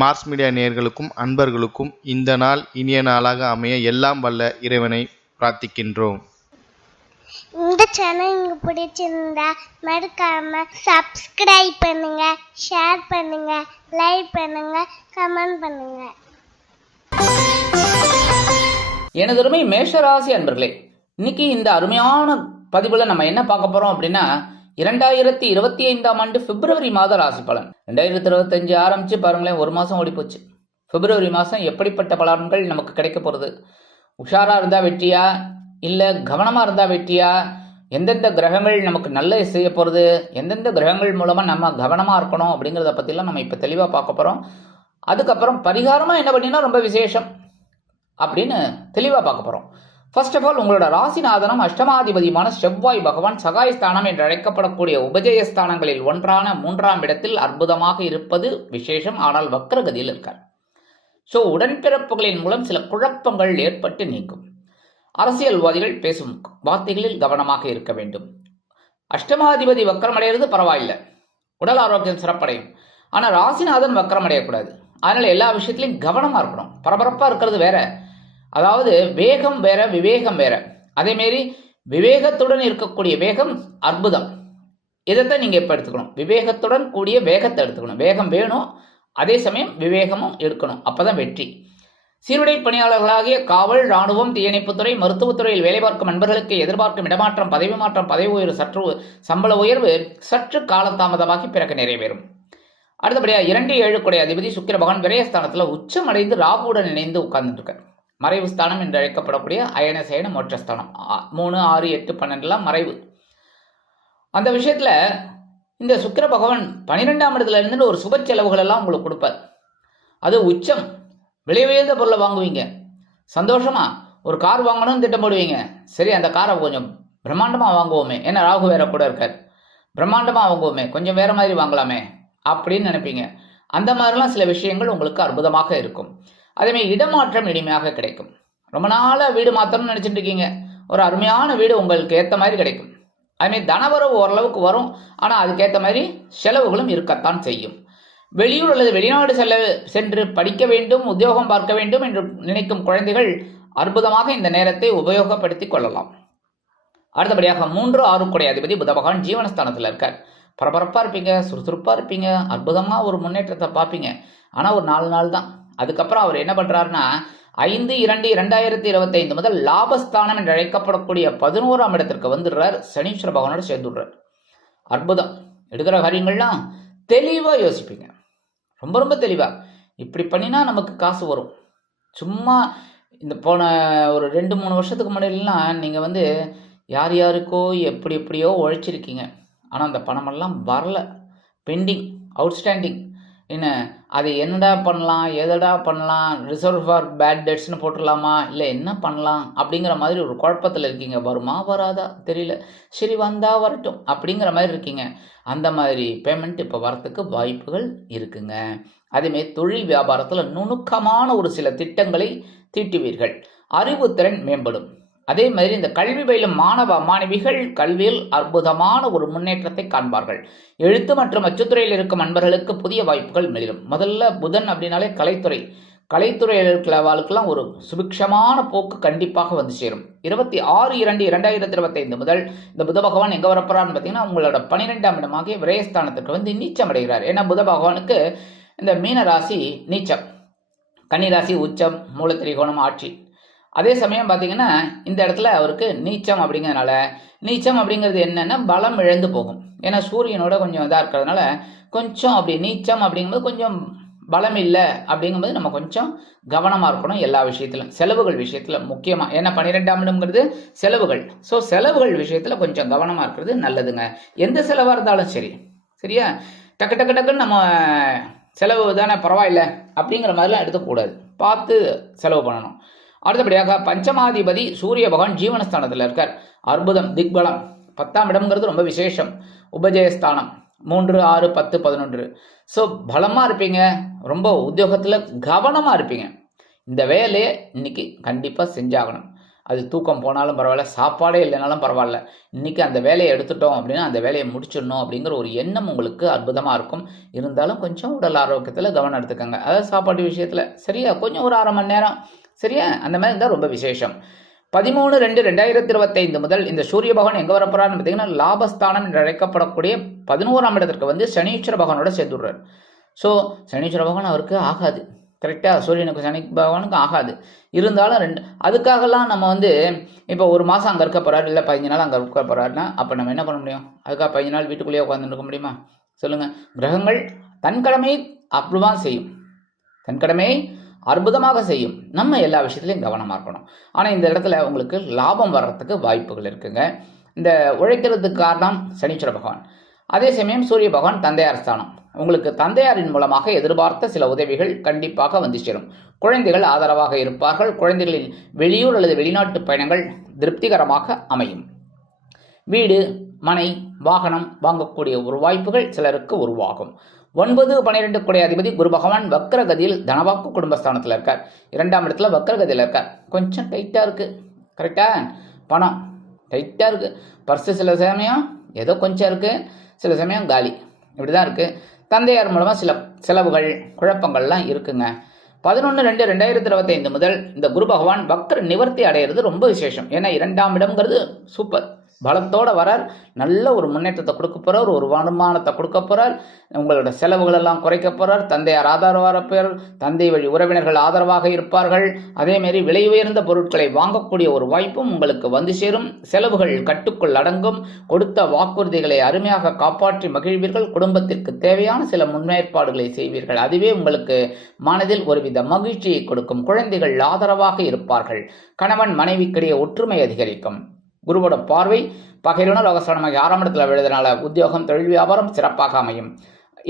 Mars media நேயர்களுக்கும் அன்பர்களுக்கும் இந்த நாள் இனிய நாளாக அமைய எல்லாம் வல்ல இறைவனை பிரார்த்திக்கின்றோம். இந்த சேனல் உங்களுக்கு பிடிச்சிருந்தா மறக்காம சப்ஸ்கிரைப் பண்ணுங்க, ஷேர் பண்ணுங்க, லைக் பண்ணுங்க, கமெண்ட் பண்ணுங்க. எனதருமை மேஷராசி அன்பர்களே, இன்னைக்கு இந்த அருமையான பதிவுல நம்ம என்ன பார்க்க போறோம் அப்படின்னா 2025ஆம் ஆண்டு பிப்ரவரி மாத ராசி பலன். 2025 ஆரம்பிச்சு பாருங்களேன், ஒரு மாசம் ஓடி போச்சு. பிப்ரவரி மாசம் எப்படிப்பட்ட பலன்கள் நமக்கு கிடைக்க போறது? உஷாரா இருந்தா வெற்றியா, இல்ல கவனமா இருந்தா வெற்றியா, எந்தெந்த கிரகங்கள் நமக்கு நல்லது செய்ய போறது, எந்தெந்த கிரகங்கள் மூலமா நம்ம கவனமா இருக்கணும் அப்படிங்கிறத பத்திலாம் நம்ம இப்ப தெளிவா பார்க்க போறோம். அதுக்கப்புறம் பரிகாரமா என்ன பண்ணினா ரொம்ப விசேஷம் அப்படின்னு தெளிவா பார்க்க போறோம். ஃபர்ஸ்ட் ஆஃப் ஆல், உங்களோட ராசிநாதனம் அஷ்டமாதிபதியான செவ்வாய் பகவான் சகாயஸ்தானம் என்று அழைக்கப்படக்கூடிய உபஜயஸ்தானங்களில் ஒன்றான 3ஆம் இடத்தில் அற்புதமாக இருப்பது விசேஷம். ஆனால் வக்ரகதியில் இருக்கார். ஸோ உடன்பிறப்புகளின் மூலம் சில குழப்பங்கள் ஏற்பட்டு நீக்கும். அரசியல்வாதிகள் பேசும் வார்த்தைகளில் கவனமாக இருக்க வேண்டும். அஷ்டமாதிபதி வக்கரமடைகிறது பரவாயில்லை, உடல் ஆரோக்கியம் சிறப்படையும். ஆனால் ராசிநாதன் வக்கரமடையக்கூடாது. அதனால எல்லா விஷயத்திலையும் கவனமா இருக்கணும். பரபரப்பா இருக்கிறது வேற, அதாவது வேகம் வேற, விவேகம் வேற. அதேமாரி விவேகத்துடன் இருக்கக்கூடிய வேகம் அற்புதம். இதைத்தான் நீங்க இப்ப எடுத்துக்கணும். விவேகத்துடன் கூடிய வேகத்தை எடுத்துக்கணும். வேகம் வேணும், அதே சமயம் விவேகமும் எடுக்கணும். அப்பதான் வெற்றி. சீருடை பணியாளர்களாகிய காவல், இராணுவம், தீயணைப்புத்துறை, மருத்துவத்துறையில் வேலை பார்க்கும் நண்பர்களுக்கு எதிர்பார்க்கும் இடமாற்றம், பதவி மாற்றம், பதவி உயர்வு, சம்பள உயர்வு சற்று காலதாமதமாகி பிறகு நிறைவேறும். அடுத்தபடியா 2-7 குடை அதிபதி சுக்கிர பகவான் விரயஸ்தானத்துல உச்சம் அடைந்து ராகுவுடன் இணைந்து உட்கார்ந்துட்டு இருக்கார். மறைவு ஸ்தானம் என்று அழைக்கப்படக்கூடிய அயன சயன மோட்சஸ்தானம் 3, 6, 8, 12 மறைவு. அந்த விஷயத்துல இந்த சுக்கிர பகவான் 12ஆம் இடத்துல இருந்து ஒரு சுப செலவுகள் எல்லாம் உங்களுக்கு கொடுப்பார். அது உச்சம். விலை உயர்ந்த பொருளை வாங்குவீங்க, சந்தோஷமா ஒரு கார் வாங்கணும்னு திட்டம் போடுவீங்க. சரி, அந்த காரை கொஞ்சம் பிரம்மாண்டமா வாங்குவோமே, ஏன்னா ராகு வேற கூட இருக்கார். பிரம்மாண்டமா வாங்குவோமே, கொஞ்சம் வேற மாதிரி வாங்கலாமே அப்படின்னு நினைப்பீங்க. அந்த மாதிரிலாம் சில விஷயங்கள் உங்களுக்கு அற்புதமாக இருக்கும். அதேமாதிரி இடமாற்றம் இனிமையாக கிடைக்கும். ரொம்ப நாளாக வீடு மாற்றணும்னு நினச்சிட்டு இருக்கீங்க, ஒரு அருமையான வீடு உங்களுக்கு ஏற்ற மாதிரி கிடைக்கும். அதுமாதிரி தனவரவு ஓரளவுக்கு வரும், ஆனால் அதுக்கேற்ற மாதிரி செலவுகளும் இருக்கத்தான் செய்யும். வெளியூர் அல்லது வெளிநாடு சென்று படிக்க வேண்டும், உத்தியோகம் பார்க்க வேண்டும் என்று நினைக்கும் குழந்தைகள் அற்புதமாக இந்த நேரத்தை உபயோகப்படுத்தி கொள்ளலாம். அடுத்தபடியாக 3-6 குடை அதிபதி புத பகவான் ஜீவனஸ்தானத்தில் இருக்கார். பரபரப்பாக இருப்பீங்க, சுறுசுறுப்பாக இருப்பீங்க, அற்புதமாக ஒரு முன்னேற்றத்தை பார்ப்பீங்க. ஆனால் ஒரு 4 நாள் தான். அதுக்கப்புறம் அவர் என்ன பண்றாருன்னா 5-2-2025 முதல் லாபஸ்தானம் என்று அழைக்கப்படக்கூடிய 11ஆம் இடத்திற்கு வந்துடுறார். சனீஸ்வர பகவானோட சேர்ந்துடுறார். அற்புதம். எடுக்கிற காரியங்கள்லாம் தெளிவாக யோசிப்பீங்க, ரொம்ப ரொம்ப தெளிவா. இப்படி பண்ணினா நமக்கு காசு வரும். சும்மா இந்த போன ஒரு 2-3 வருஷத்துக்கு முன்னாடிலாம் நீங்க யார் யாருக்கோ எப்படி எப்படியோ உழைச்சிருக்கீங்க. ஆனால் அந்த பணமெல்லாம் வரல, பெண்டிங், அவுட்ஸ்டாண்டிங். என்ன அதை என்னடா பண்ணலாம், எதடா பண்ணலாம், ரிசர்வ் ஃபார் பேட் டெட்ஸ்னு போட்டுடலாமா, இல்லை என்ன பண்ணலாம் அப்படிங்கிற மாதிரி ஒரு குழப்பத்தில் இருக்கீங்க. வருமா வராதா தெரியல, சரி வந்தா வரட்டும் அப்படிங்கிற மாதிரி இருக்கீங்க. அந்த மாதிரி பேமெண்ட் இப்போ வரத்துக்கு வாய்ப்புகள் இருக்குங்க. அதேமாதிரி தொழில் வியாபாரத்தில் நுணுக்கமான ஒரு சில திட்டங்களை தீட்டுவீர்கள். அறிவுத்திறன் மேம்படும். அதே மாதிரி இந்த கல்வி பயிலும் மாணவ மாணவிகள் கல்வியில் அற்புதமான ஒரு முன்னேற்றத்தை காண்பார்கள். எழுத்து மற்றும் அச்சுத்துறையில் இருக்கும் நண்பர்களுக்கு புதிய வாய்ப்புகள் மிளிரும். முதல்ல புதன் அப்படின்னாலே கலைத்துறையில் இருக்கிறவர்களுக்கெல்லாம் ஒரு சுபிக்ஷமான போக்கு கண்டிப்பாக வந்து சேரும். 26-2-2025 முதல் இந்த புத பகவான் எங்க வரப்போறான்னு பார்த்தீங்கன்னா உங்களோட 12ஆம் இடமாகிய விரயஸ்தானத்திற்கு நீச்சம் அடைகிறார். ஏன்னா புத பகவானுக்கு இந்த மீன ராசி நீச்சம், கன்னிராசி உச்சம், மூலத்திரிகோணம் ஆட்சி. அதே சமயம் பார்த்தீங்கன்னா இந்த இடத்துல அவருக்கு நீச்சம் அப்படிங்கிறதுனால, நீச்சம் அப்படிங்கிறது என்னன்னா பலம் இழந்து போகும். ஏன்னா சூரியனோட கொஞ்சம் இதாக இருக்கிறதுனால கொஞ்சம் அப்படி நீச்சம் அப்படிங்கும்போது கொஞ்சம் பலம் இல்லை. அப்படிங்கும்போது நம்ம கொஞ்சம் கவனமாக இருக்கணும் எல்லா விஷயத்திலும், செலவுகள் விஷயத்தில் முக்கியமாக. ஏன்னா 12ஆம் இடம்ங்கிறது செலவுகள். ஸோ செலவுகள் விஷயத்தில் கொஞ்சம் கவனமாக இருக்கிறது நல்லதுங்க. எந்த செலவாக இருந்தாலும் சரி, சரியா, டக்கு டக்கு டக்குன்னு நம்ம செலவு தானே பரவாயில்லை அப்படிங்கிற மாதிரிலாம் எடுத்துக்கூடாது, பார்த்து செலவு பண்ணணும். அடுத்தபடியாக பஞ்சமாதிபதி சூரிய பகவான் ஜீவனஸ்தானத்தில் இருக்கார். அற்புதம், திக்பலம். 10ஆம் இடம்ங்கிறது ரொம்ப விசேஷம், உபஜயஸ்தானம் 3, 6, 10, 11. ஸோ பலமாக இருப்பீங்க, ரொம்ப உத்தியோகத்தில் கவனமாக இருப்பீங்க. இந்த வேலையை இன்னைக்கு கண்டிப்பாக செஞ்சாகணும். அது தூக்கம் போனாலும் பரவாயில்ல, சாப்பாடே இல்லைனாலும் பரவாயில்ல, இன்றைக்கி அந்த வேலையை எடுத்துட்டோம் அப்படின்னா அந்த வேலையை முடிச்சிடணும் அப்படிங்கிற ஒரு எண்ணம் உங்களுக்கு அற்புதமாக இருக்கும். இருந்தாலும் கொஞ்சம் உடல் ஆரோக்கியத்தில் கவனம் எடுத்துக்கோங்க. அதாவது சாப்பாட்டு விஷயத்தில் சரியா, கொஞ்சம் ஒரு 1/2 மணி நேரம் சரியா, அந்த மாதிரி இருந்தால் ரொம்ப விசேஷம். 13/2/2025 முதல் இந்த சூரிய பகவான் எங்கே வரப்போறாருன்னு பார்த்தீங்கன்னா, லாபஸ்தானம் என்று அழைக்கப்படக்கூடிய 11ஆம் இடத்திற்கு வந்து சனீஸ்வர பகவானோட சேர்த்து விடுறாரு. ஸோ சனீஸ்வர பகவான் அவருக்கு ஆகாது, கரெக்டாக, சூரியனுக்கு சனி பகவானுக்கு ஆகாது. இருந்தாலும் அதுக்காகலாம் நம்ம வந்து இப்போ ஒரு மாதம் அங்கே இருக்க போகிறாரு, இல்லை 15 நாள் அங்கே இருக்க போகிறாருன்னா அப்போ நம்ம என்ன பண்ண முடியும்? அதுக்காக 15 நாள் வீட்டுக்குள்ளேயே உட்காந்துட்டு இருக்க முடியுமா சொல்லுங்கள்? கிரகங்கள் தன் கடமையை அற்புதமாக செய்யும், தன் கடமையை அற்புதமாக செய்யும். நம்ம எல்லா விஷயத்துலையும் கவனமாக இருக்கணும். ஆனால் இந்த இடத்துல உங்களுக்கு லாபம் வர்றதுக்கு வாய்ப்புகள் இருக்குங்க. இந்த உழைக்கிறதுக்கு காரணம் சனீஸ்வர பகவான். அதே சமயம் சூரிய பகவான் தந்தையார் ஸ்தானம். உங்களுக்கு தந்தையாரின் மூலமாக எதிர்பார்த்த சில உதவிகள் கண்டிப்பாக வந்து சேரும். குழந்தைகள் ஆதரவாக இருப்பார்கள். குழந்தைகளின் வெளியூர் அல்லது வெளிநாட்டு பயணங்கள் திருப்திகரமாக அமையும். வீடு, மனை, வாகனம் வாங்கக்கூடிய ஒரு வாய்ப்புகள் சிலருக்கு உருவாகும். 9, 12 குடை அதிபதி குரு பகவான் வக்ரகதியில் தனவாக்கு குடும்பஸ்தானத்தில் இருக்கார். 2ஆம் இடத்துல வக்ரகதியில் இருக்கார். கொஞ்சம் டைட்டாக இருக்குது, கரெக்டாக, பணம் டைட்டாக இருக்குது. பர்ஸு சில சமயம் ஏதோ கொஞ்சம் இருக்குது, சில சமயம் காலி, இப்படி தான் இருக்குது. தந்தையார் மூலமாக சில செலவுகள், குழப்பங்கள்லாம் இருக்குங்க. 11/2/2025 முதல் இந்த குரு பகவான் வக்ர நிவர்த்தி அடைகிறது ரொம்ப விசேஷம். ஏன்னா 2ஆம் இடம்ங்கிறது சூப்பர் பலத்தோடு வரார். நல்ல ஒரு முன்னேற்றத்தை கொடுக்க போகிறார், ஒரு வருமானத்தை கொடுக்க போகிறார். உங்களோட செலவுகளெல்லாம் குறைக்க போகிறார். தந்தையார் ஆதரவாக, தந்தை வழி உறவினர்கள் ஆதரவாக இருப்பார்கள். அதேமாரி விலை உயர்ந்த பொருட்களை வாங்கக்கூடிய ஒரு வாய்ப்பும் உங்களுக்கு வந்து சேரும். செலவுகள் கட்டுக்குள் அடங்கும். கொடுத்த வாக்குறுதிகளை அருமையாக காப்பாற்றி மகிழ்வீர்கள். குடும்பத்திற்கு தேவையான சில முன்னேற்பாடுகளை செய்வீர்கள். அதுவே உங்களுக்கு மனதில் ஒருவித மகிழ்ச்சியை கொடுக்கும். குழந்தைகள் ஆதரவாக இருப்பார்கள். கணவன் மனைவிக்கிடையே ஒற்றுமை அதிகரிக்கும். குருவோட பார்வை பகையிலுன ரோகஸ்தானமாக 6ஆம் இடத்துல விழுதுனால உத்தியோகம், தொழில், வியாபாரம் சிறப்பாக அமையும்.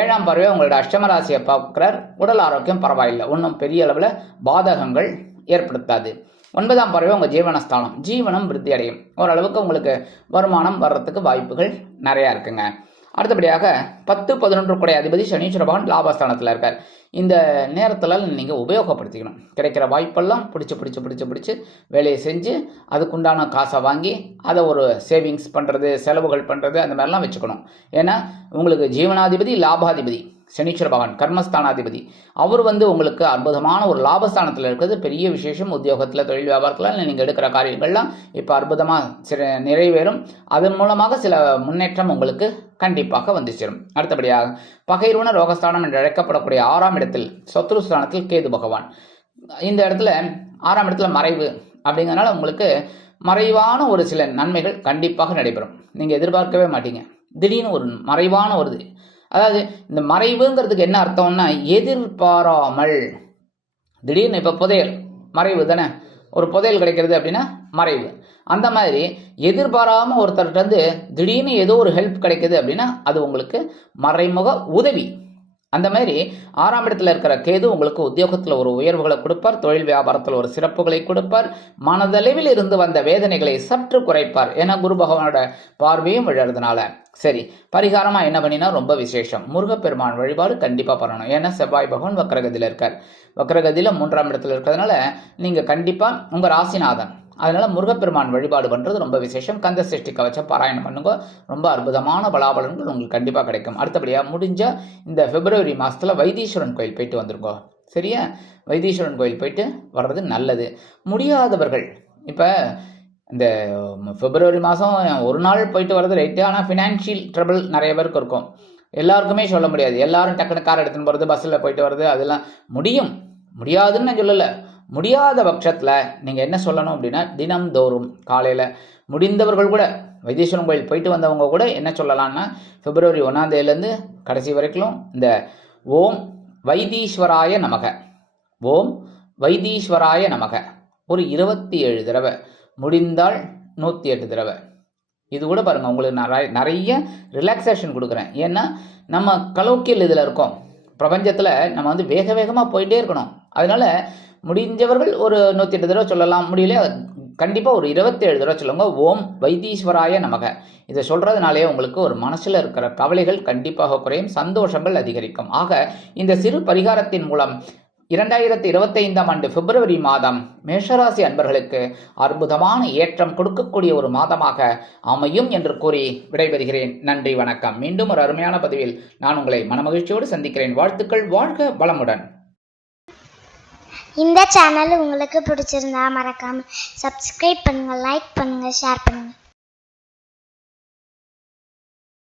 7ஆம் பார்வை உங்களோட அஷ்டம ராசியை பார்க்குறார். உடல் ஆரோக்கியம் பரவாயில்லை, ஒன்றும் பெரிய அளவில் பாதகங்கள் ஏற்படுத்தாது. 9ஆம் பார்வை உங்கள் ஜீவனஸ்தானம், ஜீவனம் விருத்தி அடையும். ஓரளவுக்கு உங்களுக்கு வருமானம் வர்றதுக்கு வாய்ப்புகள் நிறையா இருக்குங்க. அடுத்தபடியாக 10, 11 குடை அதிபதி சனீஸ்வர பகவான் லாபஸ்தானத்தில் இருக்கார். இந்த நேரத்தில் நீங்கள் உபயோகப்படுத்திக்கணும். கிடைக்கிற வாய்ப்பெல்லாம் பிடிச்சி வேலையை செஞ்சு அதுக்குண்டான காசை வாங்கி அதை ஒரு சேவிங்ஸ் பண்ணுறது, செலவுகள் பண்ணுறது, அந்த மாதிரிலாம் வச்சுக்கணும். ஏன்னா உங்களுக்கு ஜீவனாதிபதி லாபாதிபதி சனீஸ்வர பகவான் கர்மஸ்தானாதிபதி, அவர் வந்து உங்களுக்கு அற்புதமான ஒரு லாபஸ்தானத்தில் இருக்கிறது பெரிய விசேஷம். உத்தியோகத்தில், தொழில், வியாபாரத்தில் நீங்கள் எடுக்கிற காரியங்கள்லாம் இப்போ அற்புதமாக நிறைவேறும். அதன் மூலமாக சில முன்னேற்றம் உங்களுக்கு கண்டிப்பாக வந்து சேரும். அடுத்தபடியாக பகைருண ரோகஸ்தானம் என்று அழைக்கப்படக்கூடிய 6ஆம் இடத்தில் சத்ருஸ்தானத்தில் கேது பகவான். இந்த இடத்துல 6ஆம் இடத்துல மறைவு அப்படிங்கிறதுனால உங்களுக்கு மறைவான ஒரு சில நன்மைகள் கண்டிப்பாக நடைபெறும். நீங்கள் எதிர்பார்க்கவே மாட்டீங்க. திடீர்னு ஒரு மறைவான ஒரு, அதாவது இந்த மறைவுங்கிறதுக்கு என்ன அர்த்தம்னா எதிர்பாராமல், திடீர்னு இப்போ புதையல் மறைவு தானே, ஒரு புதையல் கிடைக்கிறது அப்படின்னா மறைவு. அந்த மாதிரி எதிர்பாராமல் ஒருத்தர்கிட்ட வந்து திடீர்னு ஏதோ ஒரு ஹெல்ப் கிடைக்குது அப்படின்னா அது உங்களுக்கு மறைமுக உதவி. அந்த மாதிரி 6ஆம் இடத்துல இருக்கிற கேது உங்களுக்கு உத்தியோகத்தில் ஒரு உயர்வுகளை கொடுப்பார். தொழில் வியாபாரத்தில் ஒரு சிறப்புகளை கொடுப்பார். மனதளவில் இருந்து வந்த வேதனைகளை சற்று குறைப்பார். ஏன்னா குரு பகவானோட பார்வையும் விழறதுனால. சரி, பரிகாரமாக என்ன பண்ணினா ரொம்ப விசேஷம், முருகப்பெருமான் வழிபாடு கண்டிப்பாக பண்ணணும். ஏன்னா செவ்வாய் பகவான் வக்ரகதியில் இருக்கார். வக்ரகதியில் 3ஆம் இடத்துல இருக்கிறதுனால நீங்கள் கண்டிப்பாக உங்கள் ராசிநாதன், அதனால் முருகப்பெருமான் வழிபாடு பண்ணுறது ரொம்ப விசேஷம். கந்த சஷ்டி கவச்சம் பாராயணம் பண்ணுங்க, ரொம்ப அற்புதமான பலாபலன்கள் உங்களுக்கு கண்டிப்பாக கிடைக்கும். அடுத்தபடியாக முடிஞ்சால் இந்த பிப்ரவரி மாதத்தில் வைத்தீஸ்வரன் கோயில் போயிட்டு வந்துருங்கோ. சரியா, வைத்தீஸ்வரன் கோயில் போயிட்டு வர்றது நல்லது. முடியாதவர்கள் இப்போ இந்த பிப்ரவரி மாதம் ஒரு நாள் போயிட்டு வர்றது ரைட்டு, ஆனால் ஃபினான்ஷியல் ட்ரபிள் நிறைய பேருக்கு இருக்கும். எல்லாருக்குமே சொல்ல முடியாது. எல்லாரும் டக்குனு கார் எடுத்துன்னு போகிறது, பஸ்ஸில் போயிட்டு வர்றது அதெல்லாம் முடியும், முடியாதுன்னு நான் சொல்லலை. முடியாத பட்சத்தில் நீங்கள் என்ன சொல்லணும் அப்படின்னா, தினம்தோறும் காலையில் முடிந்தவர்கள் கூட வைத்தீஸ்வரன் கோயில் போயிட்டு வந்தவங்க கூட என்ன சொல்லலாம்னா, பிப்ரவரி 1ஆம் தேதியிலேருந்து கடைசி வரைக்கும் இந்த ஓம் வைத்தீஸ்வராய நமக, ஓம் வைத்தீஸ்வராய நமக ஒரு 27 தடவை, முடிந்தால் 108 தடவை. இது கூட பாருங்கள், உங்களுக்கு நிறைய ரிலாக்ஸேஷன் கொடுக்குறேன். ஏன்னா நம்ம கலோக்கியல் இதில் இருக்கோம். பிரபஞ்சத்தில் நம்ம வந்து வேக வேகமாக போயிட்டே இருக்கணும். அதனால் முடிஞ்சவர்கள் ஒரு 108 தடவை சொல்லலாம், முடியல கண்டிப்பாக ஒரு 27 தடவை சொல்லுங்க. ஓம் வைத்தீஸ்வராய நமக. இதை சொல்கிறதுனாலே உங்களுக்கு ஒரு மனசில் இருக்கிற கவலைகள் கண்டிப்பாக குறையும், சந்தோஷங்கள் அதிகரிக்கும். ஆக இந்த சிறு பரிகாரத்தின் மூலம் 2025ஆம் ஆண்டு பிப்ரவரி மாதம் மேஷராசி அன்பர்களுக்கு அற்புதமான ஏற்றம் கொடுக்கக்கூடிய ஒரு மாதமாக அமையும் என்று கூறி விடைபெறுகிறேன். நன்றி, வணக்கம். மீண்டும் ஒரு அருமையான பதிவில் நான் உங்களை மனமகிழ்ச்சியோடு சந்திக்கிறேன். வாழ்த்துக்கள். வாழ்க வளமுடன். இந்த சேனல் உங்களுக்கு பிடிச்சிருந்தா மறக்காம சப்ஸ்கிரைப் பண்ணுங்க, லைக் பண்ணுங்க, ஷேர் பண்ணுங்க.